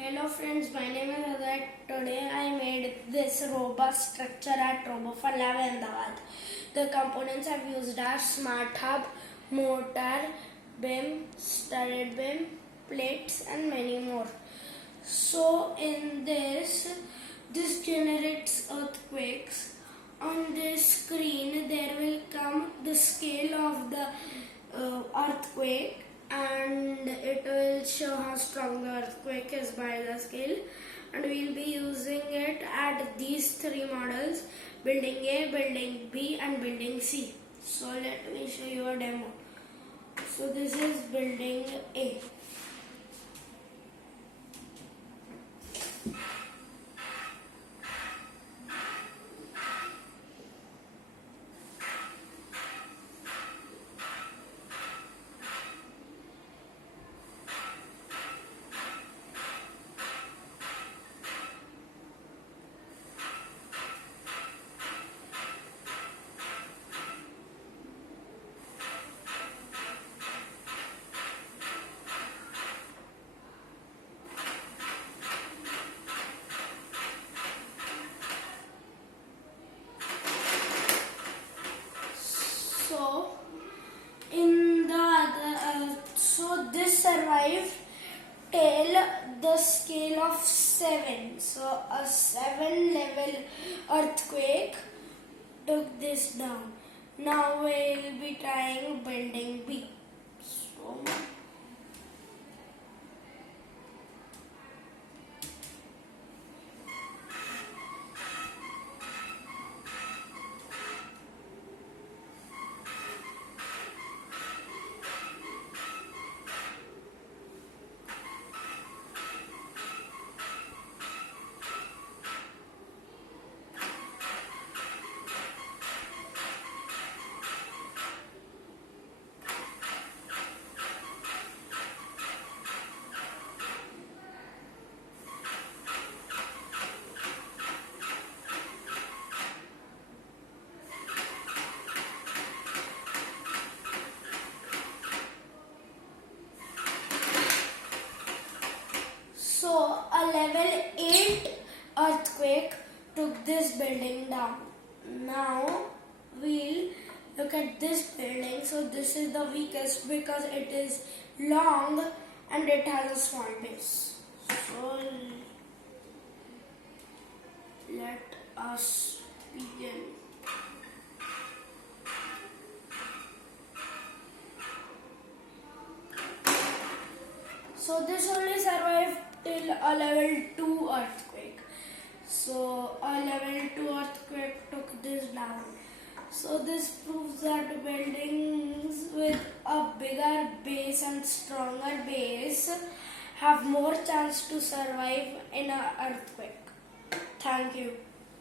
Hello friends, my name is Advait. Today I made this robust structure at Robofun Lab Ahmedabad. The components I've used are smart hub, motor, beam, studded beam, plates and many more. So in this generates earthquakes. On this screen there will come the scale of the earthquake, and it will show how strong the earthquake is by the scale, and we will be using it at these three models: building A, building B and building C. So let me show you a demo. So this is building A. So in the so this survived till the scale of 7. So a 7-level earthquake took this down. Now we'll be trying building B. So a level 8 earthquake took this building down. Now we'll look at this building. So this is the weakest because it is long and it has a small base. So let us begin. So this only survived till a level 2 earthquake. So a level 2 earthquake took this down. So this proves that buildings with a bigger base and stronger base have more chance to survive in an earthquake. Thank you.